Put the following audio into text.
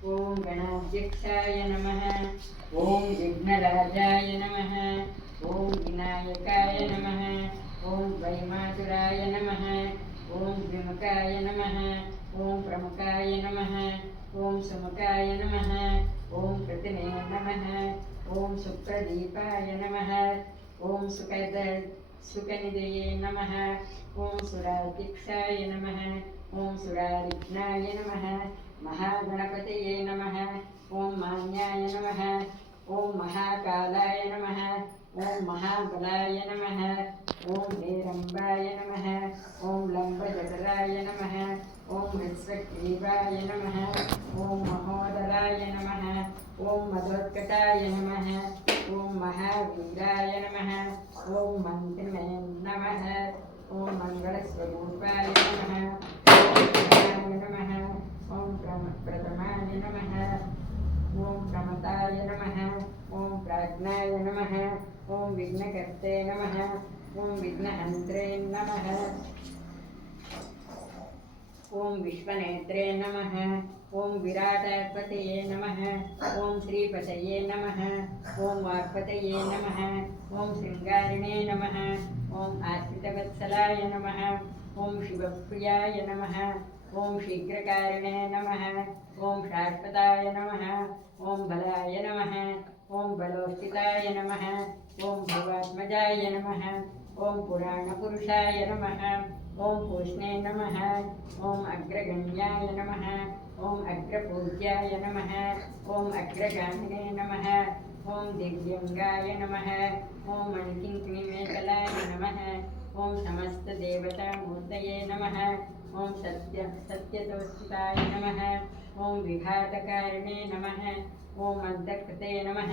ओम गणाध्यक्षाय नमः। ओम विघ्नराजाय नमः। ओम विनायकाय नमः। ओम वैमातुराय नमः। ओम द्विमुखाय नमः। ओम प्रमुखाय नमः। ओम सुमुखाय नमः। ओम प्रतिमे नमः। ओम सुप्रदीपाय नमः। ओम सुखनिधये नमः। ओम सुराध्यक्षाय नमः। ओम सुरारिघ्नाय नमः। महागणपतये नमः। ओम मान्याय नमः। ओम महाकालाय नमः। ओम महाबलाय नमः। ओम हेरंबाय नमः। ओम लंबजठराय नमः। ओम हृत्सग्रीवाय नमः। ओम महोदराय नमः। ओम मदोत्कटाय नमः। ओम महावीराय नमः। ओम मंत्रिणे नमः। ओम मंगलस्वरूपाय नमः। ओम नमः। ओम प्रथमाय नमः। ओम प्रमताय नमः। ओम प्राज्ञाय नमः। ओम विघ्नकर्ते नमः। ओम विघ्नहन्त्रे नमः। ओम विश्वनेत्रे नमः। ओम विराटपतये नमः। ओम श्रीपतये नमः। ओम वाक्पतये नमः। ओम श्रृंगारिणे नमः। ओम आश्रितवत्सलाय नमः। ओम शिवप्रियाय नमः। ओम शीघ्रकारिणे नमः। ओम शाश्वताय नमः। ओम बलाय नमः। ओम बलोष्ठिताय नमः। ओम भवात्मजाय नमः। ओम पुराणपुरुषाय नमः। ओम पूष्णे नमः। ओम अग्रगण्याय नमः। ओम अग्रपूज्याय नमः। ओम अग्रगामिने नमः। ओम दिव्यंगाय नमः। ओम मणिकिंकिणीमेकलाय नमः। ओम समस्तदेवतामूर्तये नमः। ओम सत्यतोस्थिताय नमः। ओम विघातकारिणे नमः। ओम अंतकृते नमः।